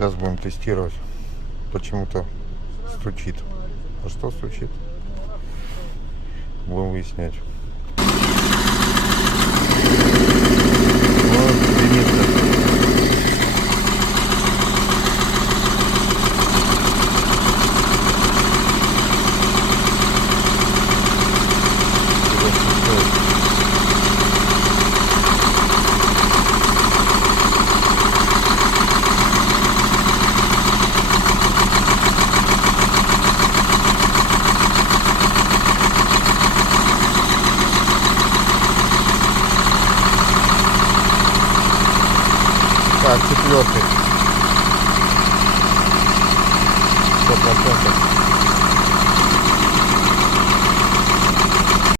Сейчас будем тестировать. Почему-то стучит. А что стучит? Будем выяснять. Вот, дымится. Так, четвертый. 100%.